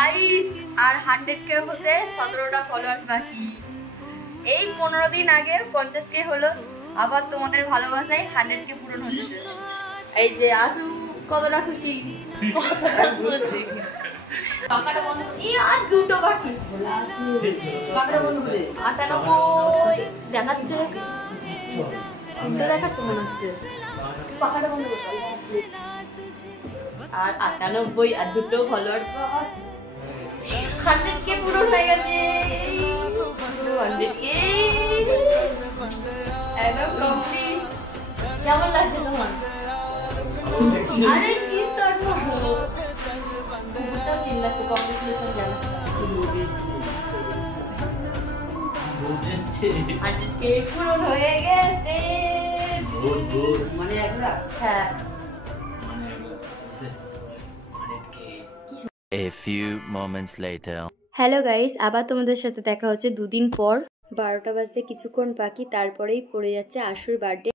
Guys আর 100k হতে 17টা followers বাকি। এই 15 দিন আগে 50k হলো, আবার তোমাদের ভালোবাসায় 100k পূরণ হচ্ছে। এই যে আসু কতটা খুশি, কতটা খুশি। পাকাটা বন্ধ করে আর দুটো বাকি পাকাটা বন্ধ করে 98 দেখাচ্ছে, কিন্তু দেখাচ্ছে মনে হচ্ছে পাকাটা বন্ধ করে আর 98 আর দুটো ফলোয়ার পর 100k পূরণ হয়ে গেছে। 100k একদম কমপ্লিট। কেমন লাগছে তোমার? আরে কি তোর তো চিল্লাচ্ছে কংগ্রেচুলেশন জানাচ্ছি। 100k পূরণ হয়ে গেছে মানে একলা। হ্যাঁ A few moments later. Hello guys, আবার তোমাদের সাথে দেখা হচ্ছে দুদিন পর। 12টা বাজতে কিছুক্ষণ বাকি, তারপরেই পড়ে যাচ্ছে আশুর বার্থডে।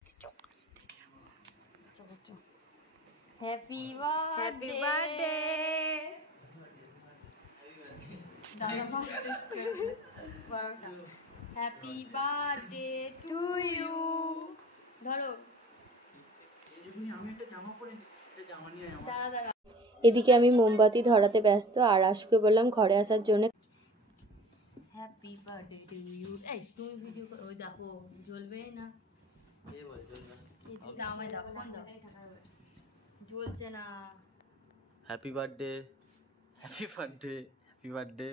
হ্যাপি বার্থডে দাদা হ্যাপি বার্থডে টু ইউ। ধরো দাদা। এদিকে আমি মোমবাতি ধরাতে ব্যস্ত আর আশুকে বললাম ঘরে আসার জন্য। Happy birthday to you. এই তুমি ভিডিও করো, ওই দেখো জ্বলবে না। কে বল জ্বলবে না? এই আমায় দাও, ফোন দাও। জ্বলছে না। Happy birthday, happy birthday, happy birthday.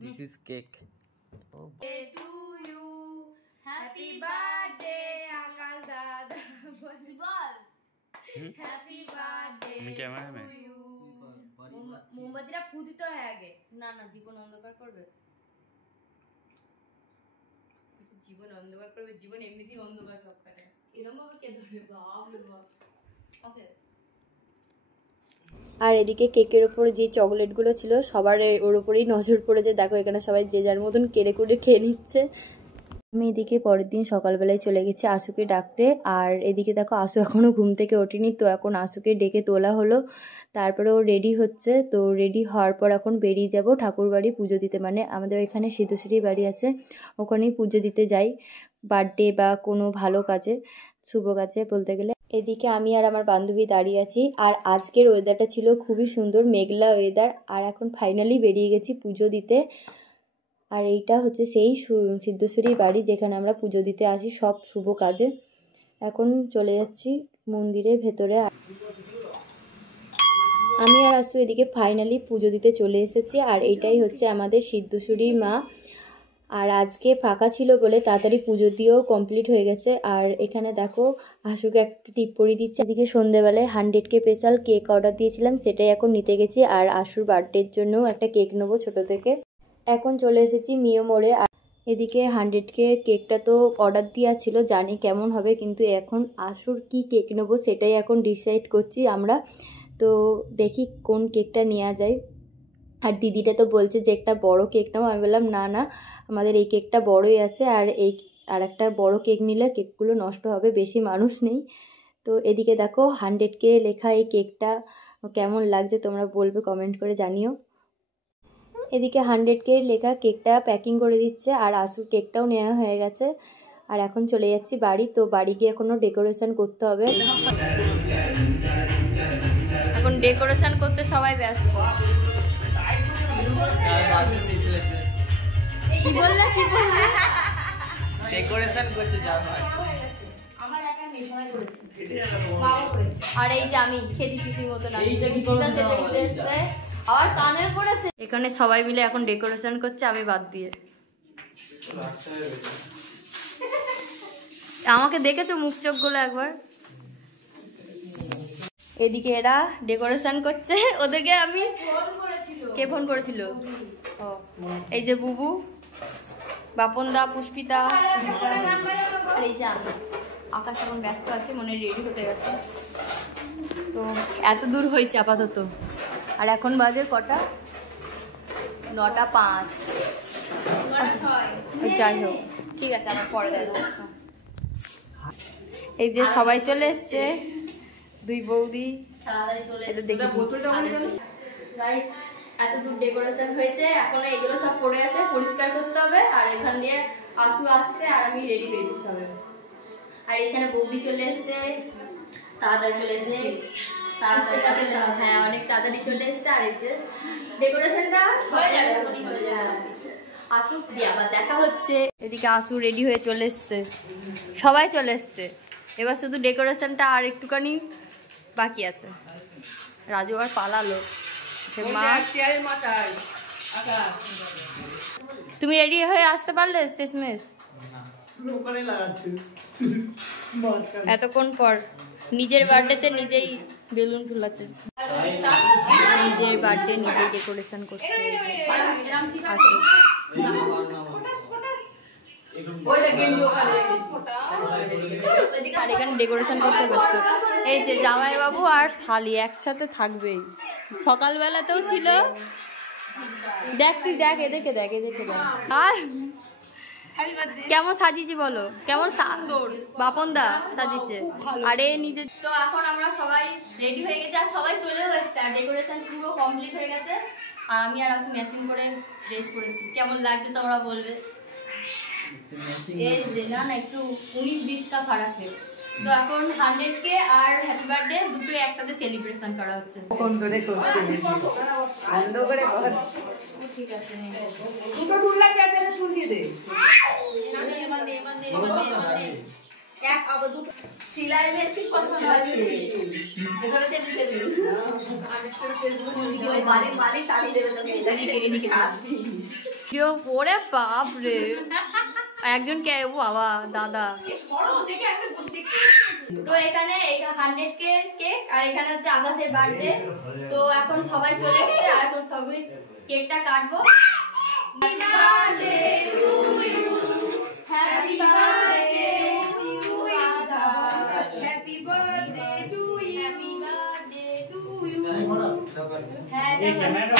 This is cake. To you happy birthday Akash দাদা। বল হ্যাপি বার্থডে টু ইউ। মোমবাতিটা ফু দিতে হয় আগে। না না, জীবন অন্ধকার করবে। জীবন অন্ধকার করবে? জীবন এমনিতেই অন্ধকার সবখানে। এরকম ভাবে কে ধরবে? বাপ রে বাপ। ওকে। আর এদিকে কেকের ওপরে যে চকলেটগুলো ছিল সবার ওর ওপরেই নজর পড়েছে। দেখো এখানে সবাই যে যার মতন কেড়ে কুড়ে খেয়ে নিচ্ছে। আমি এদিকে পরের দিন সকালবেলায় চলে গেছি আশুকে ডাকতে। আর এদিকে দেখো আশু এখনও ঘুম থেকে ওঠেনি, তো এখন আশুকে ডেকে তোলা হলো। তারপরে ও রেডি হচ্ছে, তো রেডি হওয়ার পর এখন বেরিয়ে যাব ঠাকুর বাড়ি পুজো দিতে। মানে আমাদের এখানে সিদ্ধেশ্বরী বাড়ি আছে, ওখানেই পুজো দিতে যাই বার্থডে বা কোনো ভালো কাজে, শুভ কাজে বলতে গেলে। এদিকে আমি আর আমার বান্ধবী দাঁড়িয়ে আছি। আর আজকের ওয়েদারটা ছিল খুবই সুন্দর, মেঘলা ওয়েদার। আর এখন ফাইনালি বেরিয়ে গেছি পুজো দিতে। আর এইটা হচ্ছে সেই সিদ্ধেশ্বরী বাড়ি যেখানে আমরা পুজো দিতে আসি সব শুভ কাজে। এখন চলে যাচ্ছি মন্দিরের ভেতরে। আমি আর আসু এদিকে ফাইনালি পুজো দিতে চলে এসেছি। আর এইটাই হচ্ছে আমাদের সিদ্ধেশ্বরীর মা। আর আজকে ফাঁকা ছিল বলে তাড়াতাড়ি পুজো দিয়েও কমপ্লিট হয়ে গেছে। আর এখানে দেখো আশুকে একটা টিপ পরিয়ে দিচ্ছে। এদিকে সন্ধ্যেবেলায় 100k স্পেশাল কেক অর্ডার দিয়েছিলাম, সেটাই এখন নিতে গেছি। আর আশুর বার্থডের জন্যও একটা কেক নেবো ছোটো থেকে। এখন চলে এসেছি মিও মোড়ে। আর এদিকে 100k কেকটা তো অর্ডার দেওয়া ছিল, জানি কেমন হবে, কিন্তু এখন আশুর কি কেক নেবো সেটাই এখন ডিসাইড করছি আমরা। তো দেখি কোন কেকটা নেওয়া যায়। আর দিদিটা তো বলছে যে একটা বড় কেক নাও। আমি বললাম না না, আমাদের এই কেকটা বড়ই আছে, আর একটা বড় কেক নিলে কেকগুলো নষ্ট হবে, বেশি মানুষ নেই। তো এদিকে দেখো 100k লেখা এই কেকটা কেমন লাগছে তোমরা বলবে, কমেন্ট করে জানিও। এদিকে 100k লেখা কেকটা প্যাকিং করে দিচ্ছে, আর আশুর কেকটাও নেওয়া হয়ে গেছে। আর এখন চলে যাচ্ছি বাড়ি। তো বাড়ি গিয়ে এখনও ডেকোরেশন করতে হবে। এখন ডেকোরেশন করতে সবাই ব্যস্ত। কি বললে কি বললে? ডেকোরেশন করতে যাও। আমার একা নেই, সবাই করেছে, বাবা করেছে। আর এই যে আমি খেদি পিসির মতো না, এইটা কি করতে আবার কানে পড়েছে। এখানে সবাই মিলে এখন ডেকোরেশন করছে, আমি বাদ দিয়ে। আমাকে দেখেছো মুখ চোখ গুলো একবার? এদিকে এরা ডেকোরেশন করছে, ওদেরকে আমি কে ফোন করেছিল? ও এই যে বুবু, বাপনদা, পুষ্পিতা, আর এই যে আমি। আকাশ এখন ব্যস্ত আছে, মনে রেডি হতে গেছে। তো এত দূর হয়েছে আপাতত। আর এখন বাজে কটা? 9টা 5। যাই হোক, ঠিক আছে, আমার পরে দেখা হচ্ছে। এই যে সবাই চলে এসছে, 2 বৌদি। এত দূর ডেকোরেশন হয়েছে, এখন এগুলো সব পড়ে আছে, পরিষ্কার করতে হবে। আর এখান দিয়ে আসু আসছে আর আমি রেডি হয়েছি সবে। আর এখানে বৌদি চলে এসছে, তাড়াতাড়ি চলে এসছে, হ্যাঁ অনেক তাড়াতাড়ি চলে এসছে। আর এই যে ডেকোরেশনটা হয়ে যাবে, এখনই হয়ে যাবে। আসুক দিয়ে আবার দেখা হচ্ছে। এদিকে আসু রেডি হয়ে চলে এসছে, সবাই চলে এসছে। এবার শুধু ডেকোরেশনটা আর একটুখানি বাকি আছে। রাজু আর পালালো। তুমি রেডি হয়ে আসতে পারলে শেষমেশ? এতক্ষণ পর নিজের বার্থডেতে নিজেই বেলুন ফুলাচ্ছে, নিজের বার্থডে নিজেই ডেকোরেশন করছে। আর এখানে ডেকোরেশন করতে ব্যস্ত। এই যে জামাইবাবু আর শালি একসাথে থাকবেই, সকালবেলাতেও ছিল। দেখ তুই দেখ, এদেরকে দেখ, এদেরকে দেখ। আর কেমন সাজিয়েছি বলো, কেমন বাপন দা সাজিয়েছে। আরে নিজে তো এখন আমরা সবাই রেডি হয়ে গেছে, আর সবাই চলেও এসছে, আর ডেকোরেশন পুরো কমপ্লিট হয়ে গেছে। আর আমি আর আসু ম্যাচিং করে ড্রেস পরেছি। কেমন লাগছে তোমরা বলবে। এই যে না একটু 19-20 কা ফারাক है। তো এখন 100K আর হ্যাপি বার্থডে দুটো একসাথে সেলিব্রেশন করা হচ্ছে। কোন ধরে করতে আনন্দ করে কর। ঠিক আছে দুটো ডুল্লা কে দেন শুনিয়ে দে। মানে এক আবার দুটো সিলাই বেশি পছন্দ আছে। এখানে তে দিতে দিন। আরেকটা ফেসবুক ভিডিও বালি তালি দেবে তো এদিকে কেউ ওরে বাপ রে, একজন কে বাবা দাদা। তো এখানে 100K কেক, আর এখানে হচ্ছে আকাশের বার্থডে। তো এখন সবাই চলে এসেছে, আর এখন সবাই কেকটা কাটবো। Happy birthday to you, happy birthday to Akash, happy birthday to you, happy birthday to you. হ্যাঁ এই ক্যামেরা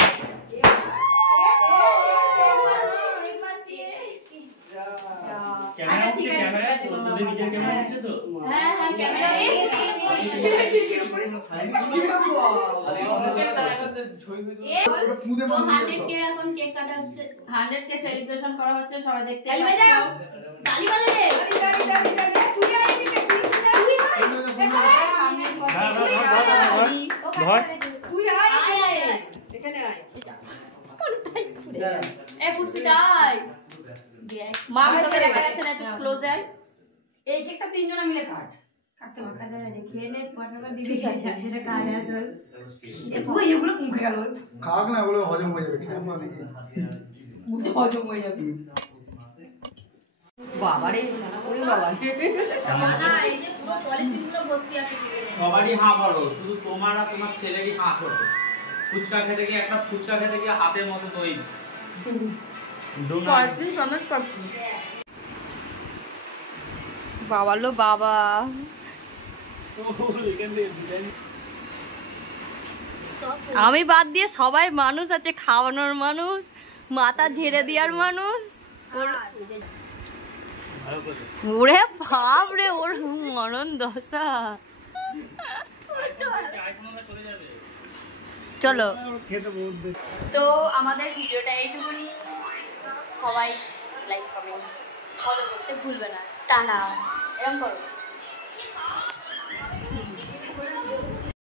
সেলিব্রেশন করা হচ্ছে, সবাই দেখতে মা দেখা যাচ্ছে না, একটু ক্লোজে আয়। এই কেকটা তিনজনে মিলে কাটতে পারতে খেয়ে নে, পটাকা দিবি। ঠিক আছে এটা কারে আছে এই পুরো এগুলো মুখে গেল, খাক না ওগুলো হজম হয়ে যাবে। মুখে হজম হয়ে যাবে। বাবারে ওরে বাবা না, এই যে পুরো পলিথিনগুলো ভর্তি আছে কেকের। সবারই হাঁ বড়, শুধু তোমার আর তোমার ছেলেরই হাঁ ছোট। ফুচকা খেতে গিয়ে একটা ফুচকা খেতে গিয়ে হাতের মতো তৈরি। বাবা লো বাবা, আমি বাদ দিয়ে সবাই মানুষ আছে, খাওয়ানোর মানুষ, মাথা ঝেড়ে দেওয়ার মানুষ। ওরে বাপ রে, ওর মরণ দশা। চলো তো আমাদের ভিডিওটা এইটুকুনি। সবাই লাইক কমেন্ট ফলো করতে ভুলবে না। টাটা, এরকম করো।